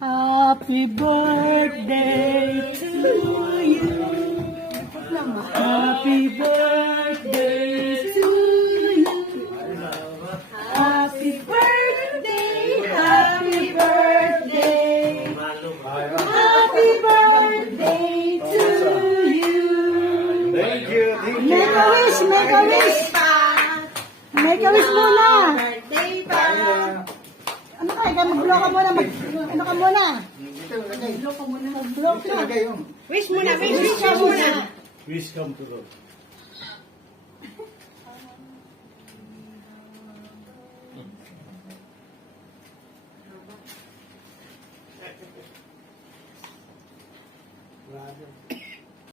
Happy birthday to you. Happy birthday to you. Happy birthday, happy birthday. Happy birthday to you. Thank you. Make a wish, make a wish. Make a wish muna. Birthday pa. Ano kaya, mag-blow ka muna, ano ka muna? Mag-blow ka. Wish muna, wish ka muna. Wish come true.